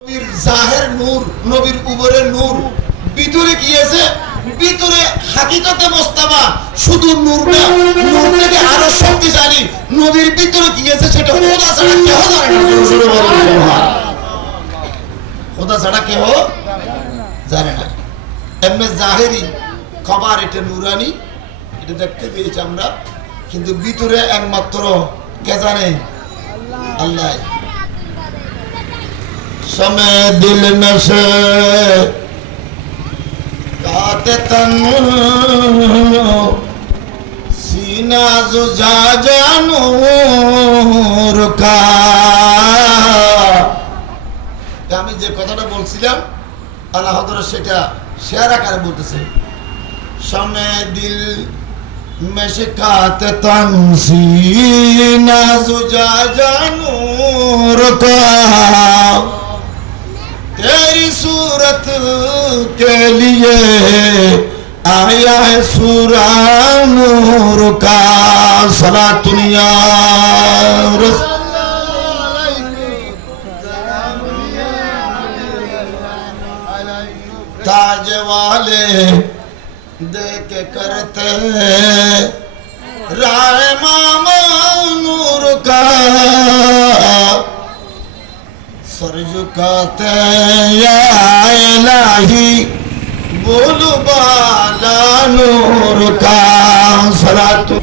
নবীর জাহের নূর, নবীর উপরে নূর, ভিতরে কি আছে? ভিতরে হাকিকতে মোস্তাফা শুধু নূর না, নূর থেকে আরো শক্তিশালী নবীর ভিতরে কি আছে সেটা খোদা ছাড়া কেউ জানে না। খোদা ছাড়া কেউ জানে না। এমনি জাহেরি খবর, এটা নুরানি, এটা দেখতে পেয়েছি আমরা, কিন্তু ভিতরে একমাত্র কে জানে? আল্লাহ। समय दिल नशे काते तन सीना जुजा जानूर का। আমি যে কথাটা বলছিলাম আল্লাহ হযরত সেটা শেয়ার আকারে বলতেছে। समय दिल मशकात तन सीना जुजा जानूर का, तेरी सूरत के लिए आया है सूरा नूर का। सलातुनिया ताज वाले देख करते राय मामा नूर का, सर झुकाते या इलाही बोलो बाला नूर का। सलातु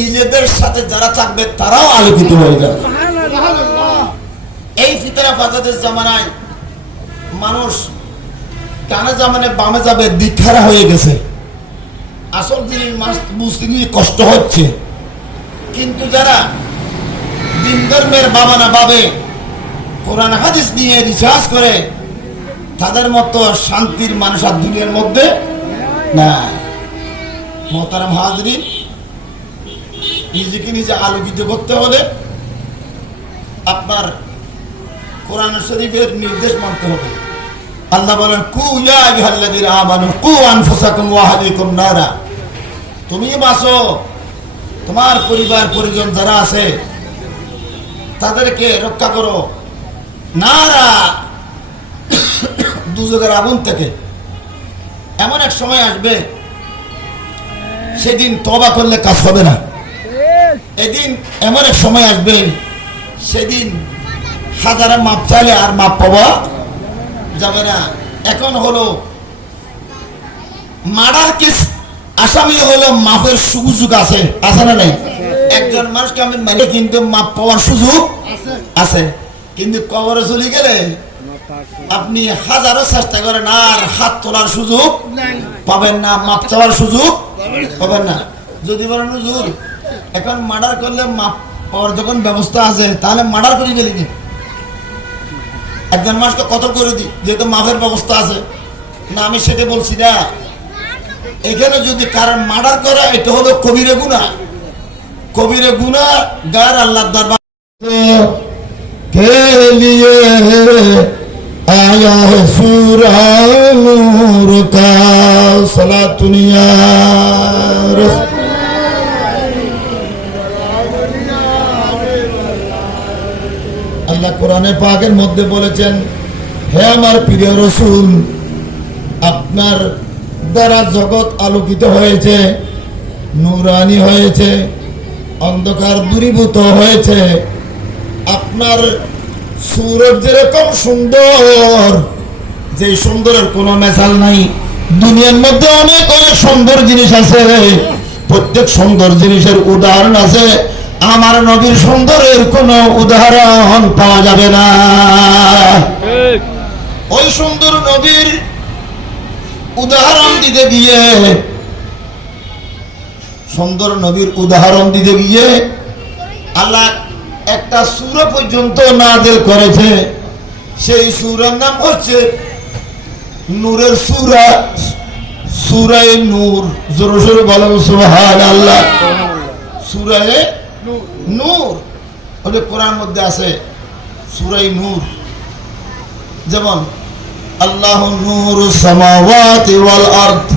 নিজেদের সাথে যারা থাকবে তারাও আলোকিত হয়ে যাবে। এই ফিতরা ফাসাদের জামানায় মানুষ কানে জামানে বামে যাবে, দিকহারা হয়ে গেছে। আসল জিনিস বুঝতে নিয়ে কষ্ট হচ্ছে, কিন্তু যারা দিন ধর্মের বাবা না বাবে কোরআন হাদিস নিয়ে রিসার্চ করে, তাদের মতো শান্তির মানুষ আর দুনিয়ার মধ্যে না। মোহতারাম হাজরিন, নিজেকে নিজে আলোকিত করতে হলে আপনার কোরআন শরীফের নির্দেশ মানতে হবে। আল্লাহ বলেন, কু ইয়া আইয়ুহাল্লাযীনা আমানু কু আনফুসাকুম ওয়া আহলিকুম নারা। তুমি বাঁচো, তোমার পরিবার পরিজন যারা আছে তাদেরকে রক্ষা করো নারা, দুজকের আগুন থেকে। এমন এক সময় আসবে সেদিন তওবা করলে কাজ হবে না। এদিন এমন এক সময় আসবে সেদিন হাজারে মাপ চাইলে আর মাপ পাওয়া যাবে না। এখন হলো মার্ডার কেস, আসামি হলো মাপের সুযোগ আছে, আছে না নাই? একজন মানুষকে আমি মারি কিন্তু মাপ পাওয়ার সুযোগ আছে, কিন্তু কবরে চলে গেলে আপনি হাজারো চেষ্টা করেন আর হাত তোলার সুযোগ পাবেন না, মাপ চাওয়ার সুযোগ পাবেন না। যদি বলেন হুজুর এখন মার্ডার করলে মাপ পাওয়ার যখন ব্যবস্থা আছে, তাহলে মার্ডার করে গেলে কি একজন মানুষকে কত করে দিই, যেহেতু মাফের ব্যবস্থা আছে না? আমি সেটা বলছি না। এখানে যদি কারণ মার্ডার করা, এটা হলো কবিরে গুনাহ। কবিরে গুনাহ গার আল্লাহর দরবার কে লিয়ে আয়া है सूरा नूर का। सलातुनिया আল্লাহ কোরআনে পাকের মধ্যে বলেছেন, হে আমার প্রিয় রাসূল, আপনার দ্বারা জগৎ আলোকিত হয়েছে, নূরানি হয়েছে, অন্ধকার দূরীভূত হয়েছে। আপনার সূরত যেরকম সুন্দর, যে সুন্দরের কোনো মেসাল নাই। দুনিয়ার মধ্যে অনেক অনেক সুন্দর জিনিস আছে, প্রত্যেক সুন্দর জিনিসের উদাহরণ আছে। আমার নবীর সুন্দরের কোনো উদাহরণ পাওয়া যাবে না। ওই সুন্দর নবীর উদাহরণ দিতে গিয়ে, সুন্দর নবীর উদাহরণ দিতে গিয়ে আল্লাহ একটা সূরা পর্যন্ত নাযিল করেছে। সেই সূরার নাম হচ্ছে নূরের সূরা, সূরা নূর। জোরে জোরে বলেন সুবহানাল্লাহ। সূরা নূর ওদের কোরআন মধ্যে আছে, সূরা নূর। যেমন আল্লাহু নূরুস সামাওয়াতি ওয়াল আরদ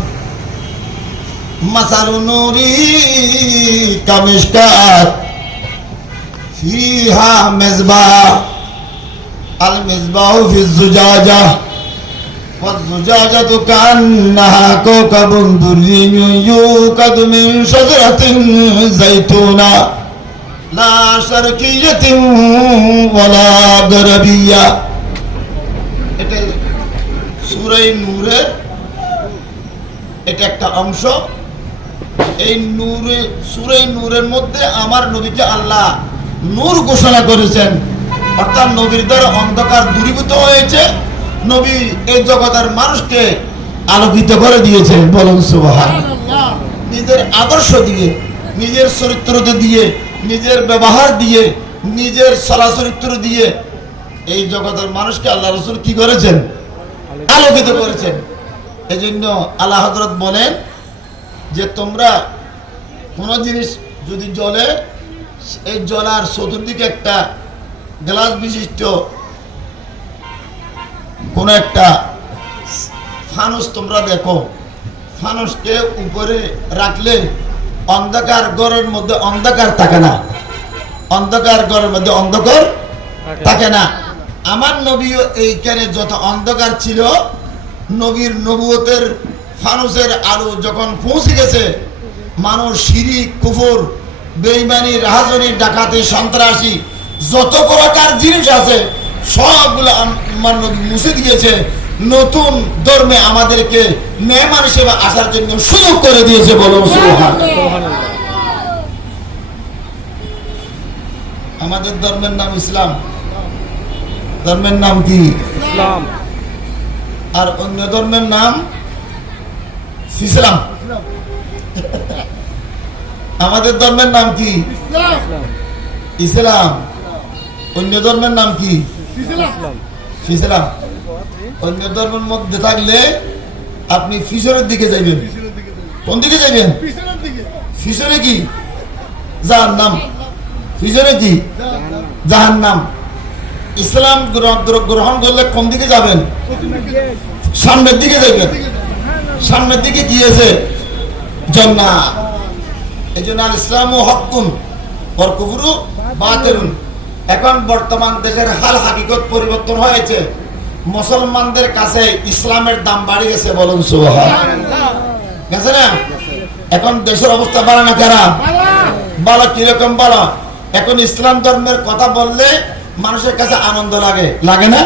মাসালু নূরি কামিশকাত ফিহা মিসবাহ আল মিসবাহু ফিজ জুজাজা والزجاجة كأنها كوكب دري يوقد من شجرة زيتونة لا شرقية ولا غربية এটা সূরা নূরের এটা একটা অংশ। এই নূরে সূরা নূরের মধ্যে আমার নবীকে আল্লাহ নূর ঘোষণা করেছেন, অর্থাৎ নবীর দ্বারা অন্ধকার দূরীভূত হয়েছে। নবী এই জগতের মানুষকে আলোকিত করে দিয়েছেন, বলুন সুবহানাল্লাহ। নিজের আদর্শ দিয়ে, নিজের চরিত্র দিয়ে, নিজের ব্যবহার দিয়ে, নিজের চলাচরিত্র দিয়ে এই জগতের মানুষকে আল্লাহ রাসূল কি করেছেন? আলোকিত করেছেন। এই জন্য আল্লাহ হযরত বলেন যে তোমরা কোনো জিনিস যদি জ্বলে, এই জ্বলার চতুর্দিকে একটা গ্লাস বিশিষ্ট কোন একটা ফানুস তোমরা দেখো, ফানুসকে উপরে রাখলে অন্ধকার ঘরের মধ্যে অন্ধকার থাকে না, অন্ধকার ঘরের মধ্যে অন্ধকার থাকে না। আমার নবীও এইখানে যত অন্ধকার ছিল, নবীর নবুয়তের ফানুসের আলো যখন পৌঁছে গেছে, মানুষ শিরিক, কুফর, বেঈমানি, রাহাজানি, ডাকাতি, সন্ত্রাসী যত প্রকার জিনিস আছে সবগুলো আমার নবী মুছে দিয়েছে। নতুন ধর্মে আমাদেরকে মেহমান হিসেবে আসার জন্য সুযোগ করে দিয়েছে, বলো সুবহানাল্লাহ। আমাদের ধর্মের নাম ইসলাম। ধর্মের নাম কি? ইসলাম। আর অন্য ধর্মের নাম ইসলাম। আমাদের ধর্মের নাম কি? ইসলাম। ইসলাম। অন্য ধর্মের নাম কি? ইসলাম। অন্য ধর্মের মধ্যে থাকলে আপনি ফিসরের দিকে যাইবেন। কোন দিকে যাইবেন? ফিসরে কি? জাহান্নাম। ফিসরে কি? জাহান্নাম। ইসলাম গ্রহণ করলে কোন দিকে যাবেন? সামনের দিকে যাবেন। সামনের দিকে কি আছে? জান্নাত। এই জন্য আল ইসলামু হক্কুন ওয়াল কুফরু বাতিলুন। এখন বর্তমান দেশের হাল হাকিকত পরিবর্তন হয়েছে। মুসলমানদের কাছে ইসলামের দাম বাড়ে গেছে, বলুন সুবহানাল্লাহ। গেছে না? এখন দেশের অবস্থা ভালো না খারাপ? ভালো। কিরকম ভালো? এখন ইসলাম ধর্মের কথা বললে মানুষের কাছে আনন্দ লাগে, লাগে না?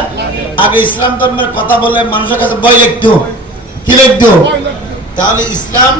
আগে ইসলাম ধর্মের কথা বললে মানুষের কাছে ভয় লাগতো। কি লাগতো? তাহলে ইসলাম